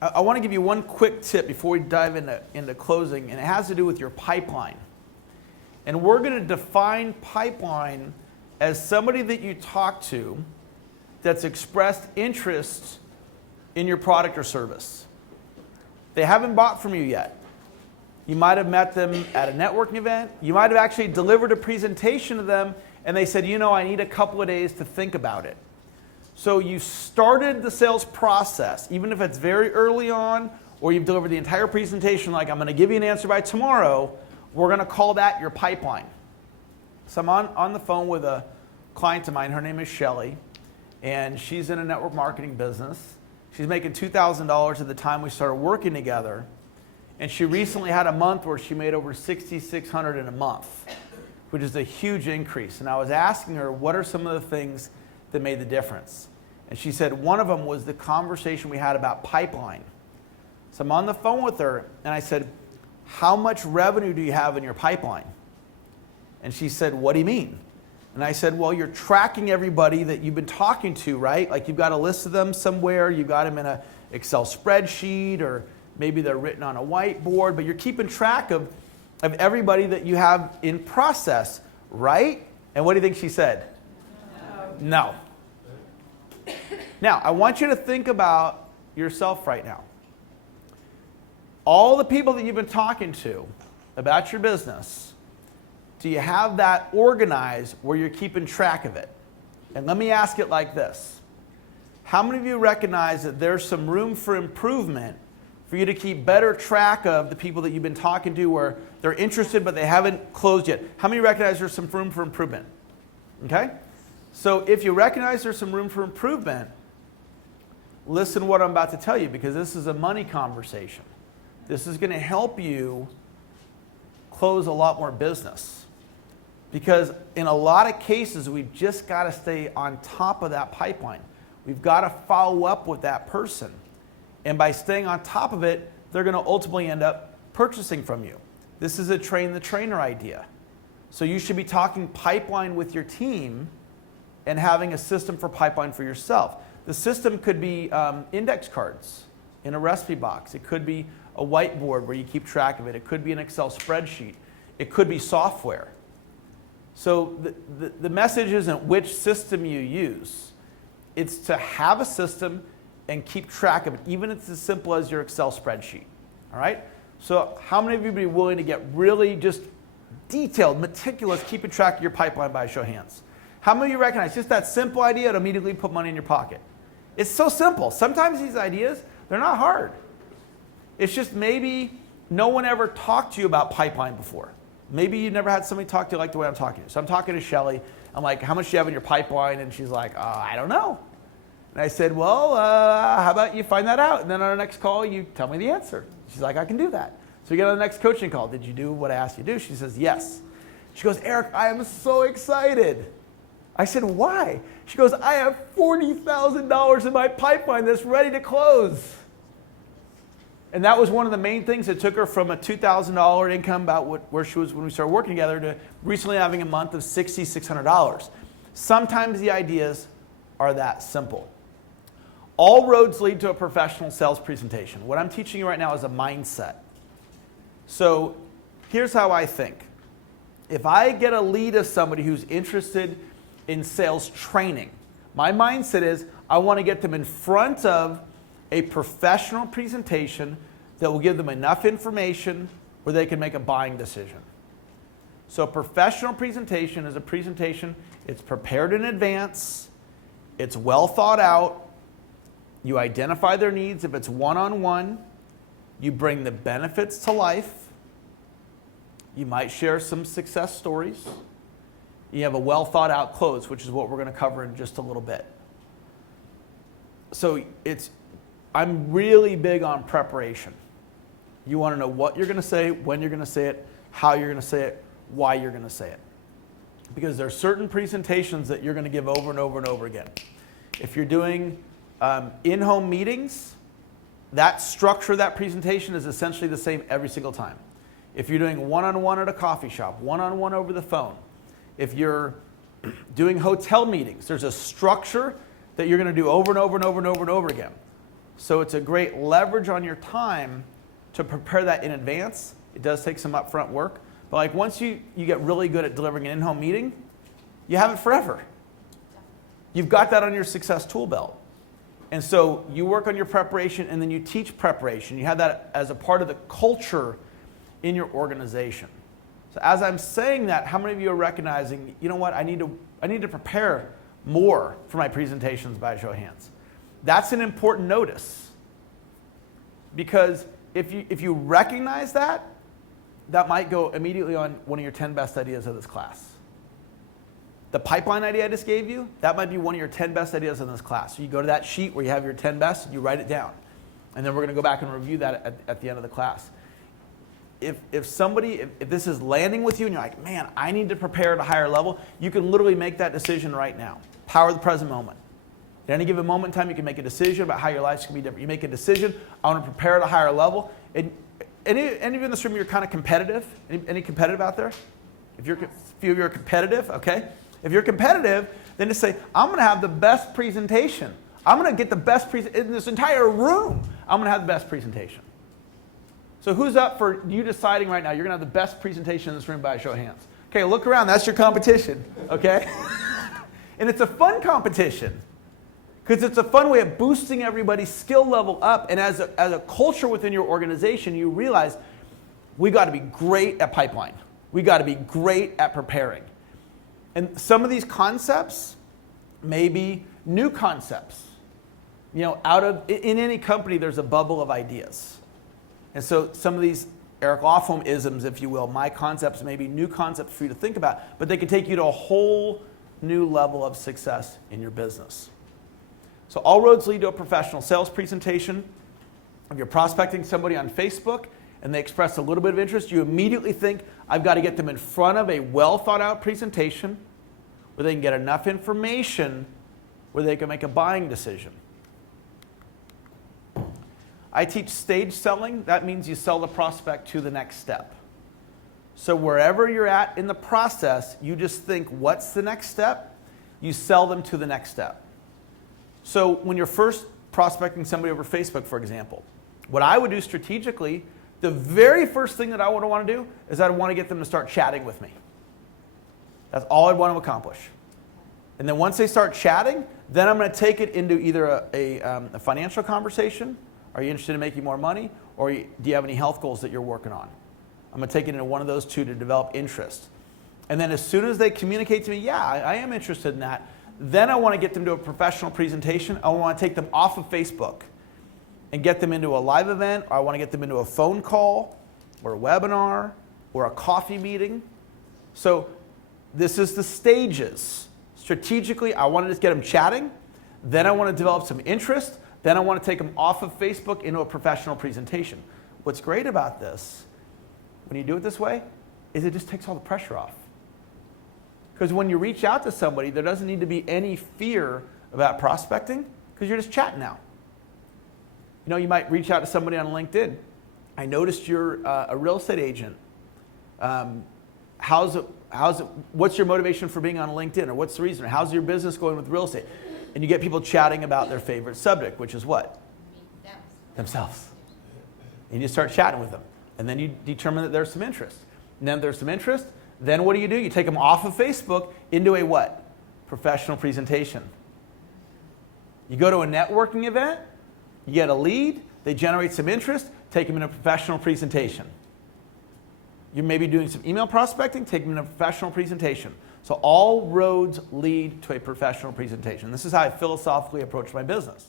I want to give you one quick tip before we dive into closing, and it has to do with your pipeline. And we're going to define pipeline as somebody that you talk to that's expressed interest in your product or service. They haven't bought from you yet. You might have met them at a networking event. You might have actually delivered a presentation to them and they said, you know, I need a couple of days to think about it. So you started the sales process, even if it's very early on, or you've delivered the entire presentation like, I'm going to give you an answer by tomorrow. We're going to call that your pipeline. So I'm on the phone with a client of mine. Her name is Shelly, and she's in a network marketing business. She's making $2,000 at the time we started working together, and she recently had a month where she made over $6,600 in a month, which is a huge increase. And I was asking her, what are some of the things that made the difference? And she said one of them was the conversation we had about pipeline. So I'm on the phone with her, and I said, how much revenue do you have in your pipeline? And she said, what do you mean? And I said, well, you're tracking everybody that you've been talking to, right? Like you've got a list of them somewhere, you've got them in an Excel spreadsheet, or maybe they're written on a whiteboard, but you're keeping track of everybody that you have in process, right? And what do you think she said? No. Now, I want you to think about yourself right now. All the people that you've been talking to about your business, do you have that organized where you're keeping track of it? And let me ask it like this. How many of you recognize that there's some room for improvement for you to keep better track of the people that you've been talking to where they're interested but they haven't closed yet? How many recognize there's some room for improvement? Okay? So if you recognize there's some room for improvement, listen to what I'm about to tell you, because this is a money conversation. This is going to help you close a lot more business. Because in a lot of cases, we've just got to stay on top of that pipeline. We've got to follow up with that person. And by staying on top of it, they're going to ultimately end up purchasing from you. This is a train the trainer idea. So you should be talking pipeline with your team and having a system for pipeline for yourself. The system could be index cards in a recipe box. It could be a whiteboard where you keep track of it. It could be an Excel spreadsheet. It could be software. So the message isn't which system you use. It's to have a system and keep track of it, even if it's as simple as your Excel spreadsheet. All right? So how many of you would be willing to get really just detailed, meticulous, keeping track of your pipeline by a show of hands? How many of you recognize just that simple idea to immediately put money in your pocket? It's so simple. Sometimes these ideas, they're not hard. It's just maybe no one ever talked to you about pipeline before. Maybe you never had somebody talk to you like the way I'm talking to you. So I'm talking to Shelly. I'm like, how much do you have in your pipeline? And she's like, I don't know. And I said, well, how about you find that out? And then on our next call, you tell me the answer. She's like, I can do that. So we get on the next coaching call. Did you do what I asked you to do? She says, yes. She goes, Eric, I am so excited. I said, why? She goes, I have $40,000 in my pipeline that's ready to close. And that was one of the main things that took her from a $2,000 income, about where she was when we started working together, to recently having a month of $6,600. Sometimes the ideas are that simple. All roads lead to a professional sales presentation. What I'm teaching you right now is a mindset. So here's how I think. If I get a lead of somebody who's interested in sales training, my mindset is I want to get them in front of a professional presentation that will give them enough information where they can make a buying decision. So a professional presentation is a presentation, it's prepared in advance, it's well thought out, you identify their needs if it's one-on-one, you bring the benefits to life, you might share some success stories, you have a well thought out close, which is what we're going to cover in just a little bit. So I'm really big on preparation. You want to know what you're going to say, when you're going to say it, how you're going to say it, why you're going to say it. Because there are certain presentations that you're going to give over and over and over again. If you're doing in-home meetings, that structure of that presentation is essentially the same every single time. If you're doing one-on-one at a coffee shop, one-on-one over the phone, if you're doing hotel meetings, there's a structure that you're going to do over and over and over and over and over again. So it's a great leverage on your time to prepare that in advance. It does take some upfront work, but like once you get really good at delivering an in-home meeting, you have it forever. You've got that on your success tool belt. And so you work on your preparation and then you teach preparation. You have that as a part of the culture in your organization. So as I'm saying that, how many of you are recognizing, you know what, I need to prepare more for my presentations by a show of hands? That's an important notice. Because if you recognize that, that might go immediately on one of your 10 best ideas of this class. The pipeline idea I just gave you, that might be one of your 10 best ideas in this class. So you go to that sheet where you have your 10 best, you write it down. And then we're going to go back and review that at the end of the class. If this is landing with you and you're like, man, I need to prepare at a higher level, you can literally make that decision right now. Power of the present moment. At any given moment in time, you can make a decision about how your life's going to be different. You make a decision, I want to prepare at a higher level. And any of you in this room, you're kind of competitive? Any competitive out there? If you're competitive, okay. If you're competitive, then just say, I'm going to have the best presentation. I'm going to get the best in this entire room. I'm going to have the best presentation. So who's up for you deciding right now you're going to have the best presentation in this room by a show of hands? Okay, look around. That's your competition, okay? And it's a fun competition because it's a fun way of boosting everybody's skill level up. And as a culture within your organization, you realize we got to be great at pipeline. We got to be great at preparing. And some of these concepts may be new concepts. You know, in any company, there's a bubble of ideas. And so some of these Eric Lofholm isms, if you will, my concepts may be new concepts for you to think about, but they can take you to a whole new level of success in your business. So all roads lead to a professional sales presentation. If you're prospecting somebody on Facebook and they express a little bit of interest, you immediately think, I've got to get them in front of a well thought out presentation where they can get enough information where they can make a buying decision. I teach stage selling. That means you sell the prospect to the next step. So wherever you're at in the process, you just think, what's the next step? You sell them to the next step. So when you're first prospecting somebody over Facebook, for example, what I would do strategically, the very first thing that I would want to do is I'd want to get them to start chatting with me. That's all I'd want to accomplish. And then once they start chatting, then I'm going to take it into either a financial conversation. Are you interested in making more money? Or do you have any health goals that you're working on? I'm going to take it into one of those two to develop interest. And then as soon as they communicate to me, yeah, I am interested in that, then I want to get them to a professional presentation. I want to take them off of Facebook and get them into a live event, or I want to get them into a phone call or a webinar or a coffee meeting. So this is the stages. Strategically, I want to just get them chatting. Then I want to develop some interest. Then I want to take them off of Facebook into a professional presentation. What's great about this, when you do it this way, is it just takes all the pressure off. Because when you reach out to somebody, there doesn't need to be any fear about prospecting because you're just chatting now. You know, you might reach out to somebody on LinkedIn. I noticed you're a real estate agent. What's your motivation for being on LinkedIn, or what's the reason? Or how's your business going with real estate? And you get people chatting about their favorite subject, which is what? Themselves. And you start chatting with them. And then you determine that there's some interest. And then there's some interest. Then what do? You take them off of Facebook into a what? Professional presentation. You go to a networking event, you get a lead, they generate some interest, take them in a professional presentation. You're maybe doing some email prospecting, take them in a professional presentation. So all roads lead to a professional presentation. This is how I philosophically approach my business.